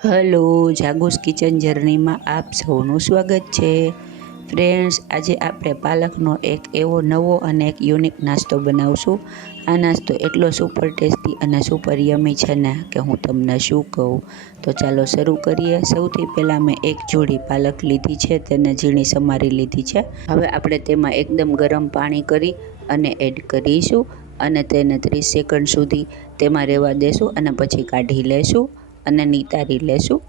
Hello જાગુસ kitchen જર્નીમાં આપ સૌનું સ્વાગત છે. ફ્રેન્ડ્સ, આજે આપણે પાલકનો એક એવો નવો અને એક યુનિક નાસ્તો બનાવશું. આ નાસ્તો એટલો સુપર ટેસ્ટી અને સુપર યમી છે ને કે હું તમને શું કહું. તો ચાલો શરૂ કરીએ. સૌથી પહેલાં મેં એક જોડી પાલક લીધી છે, તેને ઝીણી સમારી લીધી છે. હવે આપણે તેમાં એકદમ ગરમ પાણી કરી અને એડ કરીશું અને તેને ત્રીસ સેકન્ડ સુધી તેમાં રહેવા દેશું અને પછી કાઢી લેશું. અને નિતારી લેશું.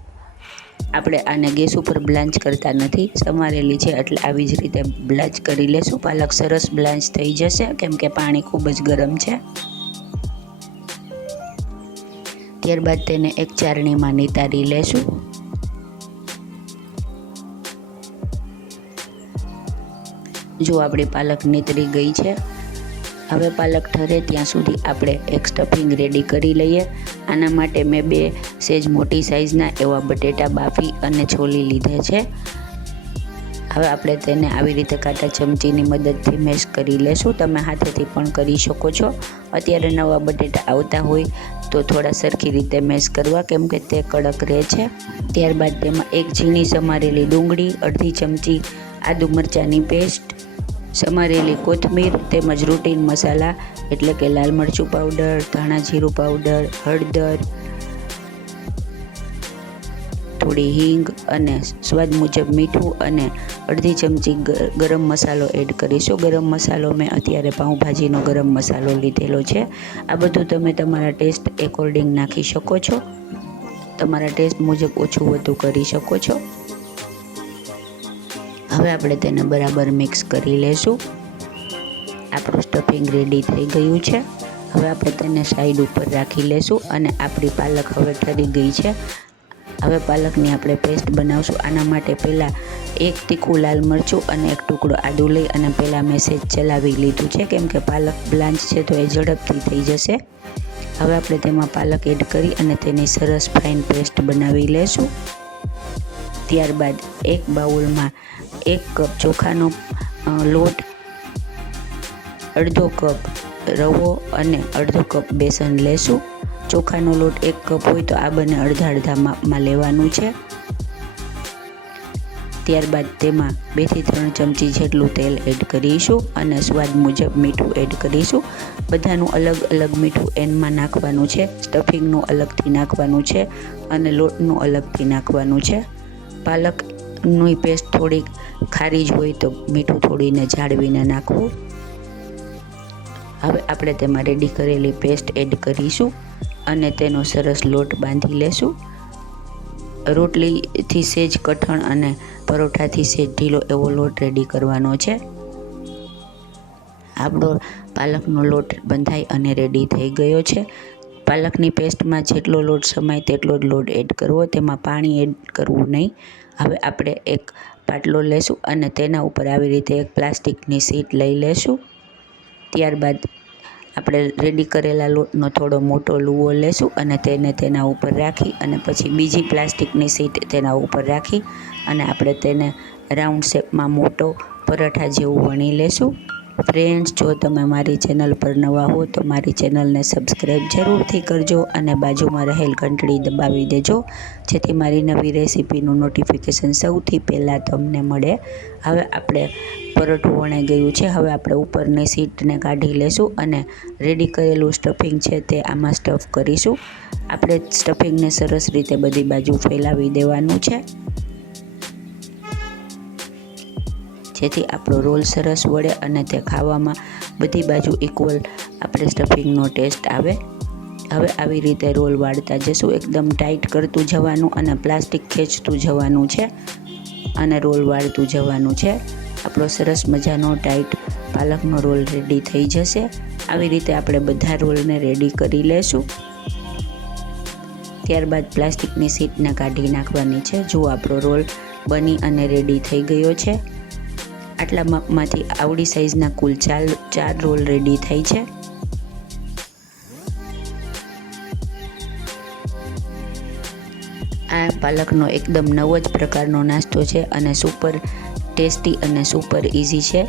આપણે આને ગેસ ઉપર બ્લાન્ચ કરતા નથી. સમારેલી છે એટલે આવી જ રીતે બ્લાન્ચ કરી લેશું. પાલક સરસ બ્લાન્ચ થઈ જશે, કેમ કે પાણી ખૂબ જ ગરમ છે. ત્યારબાદ તેને એક ચારણીમાં નિતારી લેશું. જો આપણી પાલક નીતરી ગઈ છે, હવે પાલક ઠરે ત્યાં સુધી આપણે એક સ્ટફિંગ રેડી કરી લઈએ. આના માટે મેં બે સેજ મોટી સાઇઝના એવા બટેટા બાફી અને છોલી લીધા છે. હવે આપણે તેને આવી રીતે કાંટા ચમચીની મદદથી મેશ કરી લેશું. તમે હાથેથી પણ કરી શકો છો. અત્યારે નવા બટેટા આવતા હોય તો થોડા સરખી રીતે મેશ કરવા, કેમ કે તે કડક રહે છે. ત્યારબાદ તેમાં એક ઝીણી સમારેલી ડુંગળી, અડધી ચમચી આદુ મરચાંની પેસ્ટ સમારેલી કોથમીર તેમજ રૂટીન મસાલા એટલે કે લાલ મરચું પાવડર ધાણા જીરું પાવડર હળદર, થોડી હિંગ અને સ્વાદ મુજબ મીઠું અને અડધી ચમચી ગરમ મસાલો એડ કરીશું. ગરમ મસાલો મેં અત્યારે પાઉંભાજીનો ગરમ મસાલો લીધેલો છે. આ બધું તમે તમારા ટેસ્ટ એકોર્ડિંગ નાખી શકો છો. તમારા ટેસ્ટ મુજબ ઓછું વધુ કરી શકો છો. હવે આપણે તેને બરાબર મિક્સ કરી લેશું. આપણું સ્ટફિંગ રેડી થઈ ગયું છે. હવે આપણે તેને સાઈડ ઉપર રાખી લેશું અને આપણી પાલક હવે ઠરી ગઈ છે. હવે પાલકની આપણે પેસ્ટ બનાવશું. આના માટે પહેલાં એક તીખું લાલ મરચું અને એક ટુકડો આદું લઈ અને પહેલાં મેસેજ ચલાવી લીધું છે. કેમ કે પાલક બ્લાન્ચ છે તો એ ઝડપથી થઈ જશે. હવે આપણે તેમાં પાલક એડ કરી અને તેની સરસ ફાઇન પેસ્ટ બનાવી લેશું. ત્યારબાદ એક બાઉલમાં એક કપ ચોખાનો લોટ, અડધો કપ રવો અને અડધો કપ બેસન લેશું. ચોખાનો લોટ એક કપ હોય તો આ બંને અડધા અડધા માપમાં લેવાનું છે. ત્યારબાદ તેમાં બેથી ત્રણ ચમચી જેટલું તેલ એડ કરીશું અને સ્વાદ મુજબ મીઠું એડ કરીશું. બધાનું અલગ અલગ મીઠું એનમાં નાખવાનું છે. સ્ટફિંગનું અલગથી નાખવાનું છે અને લોટનું અલગથી નાખવાનું છે. પાલકની પેસ્ટ થોડીક ખારી જ હોય તો મીઠું થોડીને જાળવીને નાખવું. હવે આપણે તેમાં રેડી કરેલી પેસ્ટ એડ કરીશું અને તેનો સરસ લોટ બાંધી લેશું. રોટલીથી સેજ કઠણ અને પરોઠાથી સેજ ઢીલો એવો લોટ રેડી કરવાનો છે. આપણો પાલકનો લોટ બંધાઈ અને રેડી થઈ ગયો છે. પાલકની પેસ્ટમાં જેટલો લોટ સમાય તેટલો જ લોટ એડ કરવો, તેમાં પાણી એડ કરવું નહીં. હવે આપણે એક પાટલો લેશું અને તેના ઉપર આવી રીતે એક પ્લાસ્ટિકની સીટ લઈ લેશું. ત્યારબાદ આપણે રેડી કરેલા લોટનો થોડો મોટો લૂવો લેશું અને તેને તેના ઉપર રાખી અને પછી બીજી પ્લાસ્ટિકની સીટ તેના ઉપર રાખી અને આપણે તેને રાઉન્ડ શેપમાં મોટો પરાઠા જેવું વણી લેશું. ફ્રેન્ડ્સ જો તમે મારી ચેનલ પર નવા હો તો મારી ચેનલને સબસ્ક્રાઈબ જરૂરથી કરજો અને બાજુમાં રહેલ ઘંટડી દબાવી દેજો. જેથી મારી નવી રેસીપીનું નોટિફિકેશન સૌથી પહેલાં તમને મળે. હવે આપણે પરોઠું વણાઈ ગયું છે. હવે આપણે ઉપરની સીટને કાઢી લેશું અને રેડી કરેલું સ્ટફિંગ છે તે આમાં સ્ટફ કરીશું. આપણે સ્ટફિંગને સરસ રીતે બધી બાજુ ફેલાવી દેવાનું છે. જેથી આપણો રોલ સરસ વળે અને તે ખાવામાં બધી બાજુ ઇક્વલ આપણે સ્ટફિંગનો ટેસ્ટ આવે. હવે આવી રીતે રોલ વાળતા જશું. એકદમ ટાઈટ કરતું જવાનું અને પ્લાસ્ટિક ખેંચતું જવાનું છે. અને રોલ વાળતું જવાનું છે. આપણો સરસ મજાનો ટાઈટ પાલકનો રોલ રેડી થઈ જશે. આવી રીતે આપણે બધા રોલને રેડી કરી લેશું. ત્યારબાદ પ્લાસ્ટિકની સીટને કાઢી નાખવાની છે. જો આપણો રોલ બની અને રેડી થઈ ગયો છે. આટલા માપમાંથી આવડી સાઈઝના કુલ ચાર ચાર રોલ રેડી થઈ છે. આ પાલકનો એકદમ નવો જ પ્રકારનો નાસ્તો છે અને સુપર ટેસ્ટી અને સુપર ઇઝી છે.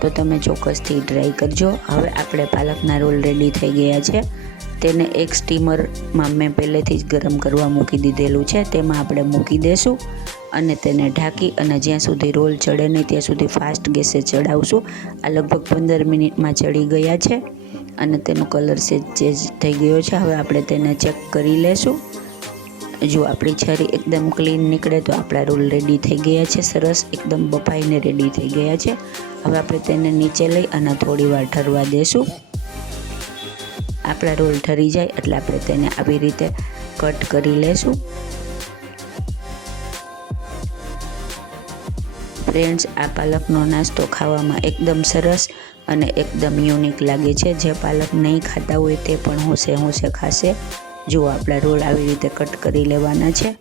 તો તમે ચોક્કસથી ટ્રાય કરજો. હવે આપણે પાલકના રોલ રેડી થઈ ગયા છે. તેને એક સ્ટીમરમાં મેં પહેલેથી જ ગરમ કરવા મૂકી દીધેલું છે. તેમાં આપણે મૂકી દેશું અને તેને ઢાંકી અને જ્યાં સુધી રોલ ચડે નહીં ત્યાં સુધી ફાસ્ટ ગેસે ચડાવશું. આ લગભગ પંદર મિનિટમાં ચડી ગયા છે અને તેનો કલર સેજ ચેન્જ થઈ ગયો છે. હવે આપણે તેને ચેક કરી લેશું. જો આપણી છરી એકદમ ક્લીન નીકળે તો આપણા રોલ રેડી થઈ ગયા છે. સરસ એકદમ બફાઈને રેડી થઈ ગયા છે. હવે આપણે તેને નીચે લઈ અને થોડી વાર ઠરવા દેશું. આપણા રોલ ઠરી જાય એટલે આપણે તેને આવી રીતે કટ કરી લેશું. ફ્રેન્ડ્સ, આ પાલકનો નાસ્તો ખાવામાં એકદમ સરસ અને એકદમ યુનિક લાગે છે. જે પાલક નહીં ખાતા હોય તે પણ હોશે હોશે ખાશે. જુઓ, આપણા રોલ આવી રીતે કટ કરી લેવાના છે.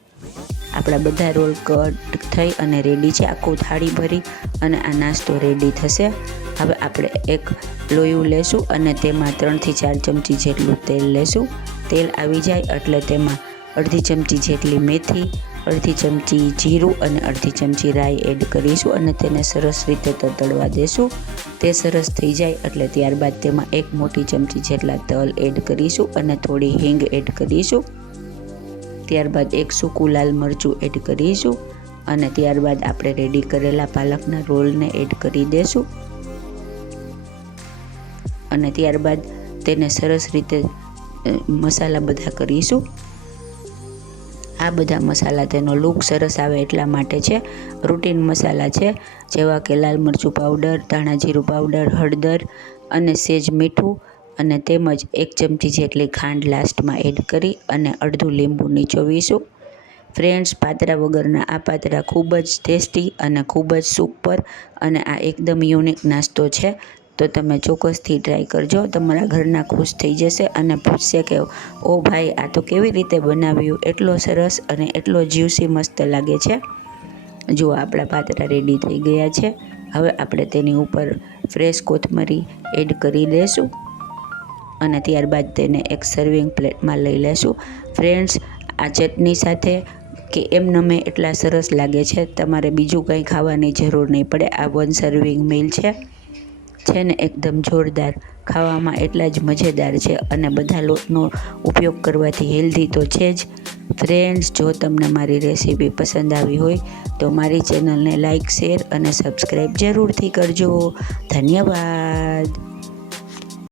આપણા બધા રોલ કટ થઈ અને રેડી છે. આખું થાળી ભરી અને આ નાસ્તો રેડી થશે. હવે આપણે એક લોયું લેશું અને તેમાં ત્રણથી ચાર ચમચી જેટલું તેલ લેશું. તેલ આવી જાય એટલે તેમાં અડધી ચમચી જેટલી મેથી, અડધી ચમચી જીરું અને અડધી ચમચી રાઈ એડ કરીશું અને તેને સરસ રીતે તતડવા દેશું. તે સરસ થઈ જાય એટલે ત્યારબાદ તેમાં એક મોટી ચમચી જેટલા તલ એડ કરીશું અને થોડી હિંગ એડ કરીશું. ત્યારબાદ એક સૂકું લાલ મરચું એડ કરીશું અને ત્યારબાદ આપણે રેડી કરેલા પાલકના રોલને એડ કરી દેશું. અને ત્યારબાદ તેને સરસ રીતે મસાલા બધા કરીશું. આ બધા મસાલા તેનો લુક સરસ આવે એટલા માટે છે. રૂટીન મસાલા છે, જેવા કે લાલ મરચું પાવડર ધાણા જીરું પાવડર હળદર અને સેજ મીઠું અને તેમજ એક ચમચી જેટલી ખાંડ લાસ્ટમાં એડ કરી અને અડધું લીંબુ નીચોવીશું. ફ્રેન્ડ્સ પાતરા વગરના આ પાતરા ખૂબ જ ટેસ્ટી અને ખૂબ જ સુપર અને આ એકદમ યુનિક નાસ્તો છે. તો તમે ચોક્કસથી ટ્રાય કરજો. તમારા ઘરના ખુશ થઈ જશે અને પૂછશે કે, ઓ ભાઈ, આ તો કેવી રીતે બનાવ્યું? એટલો સરસ અને એટલો જ્યુસી મસ્ત લાગે છે. જુઓ, આપણા પાતરા રેડી થઈ ગયા છે. હવે આપણે તેની ઉપર ફ્રેશ કોથમરી એડ કરી દઈશું અને ત્યારબાદ તેને એક સર્વિંગ પ્લેટમાં લઈ લેશું. ફ્રેન્ડ્સ આ ચટણી સાથે કે એમ નમે એટલા સરસ લાગે છે. તમારે બીજું કંઈ ખાવાની જરૂર નહીં પડે. આ વન સર્વિંગ મિલ છે. છે ને એકદમ જોરદાર. ખાવામાં એટલા જ મજેદાર છે અને બધા લોટનો ઉપયોગ કરવાથી હેલ્ધી તો છે જ. ફ્રેન્ડ્સ જો તમને મારી રેસીપી પસંદ આવી હોય, તો મારી ચેનલને લાઇક શેર અને સબસ્ક્રાઈબ જરૂરથી કરજો. ધન્યવાદ.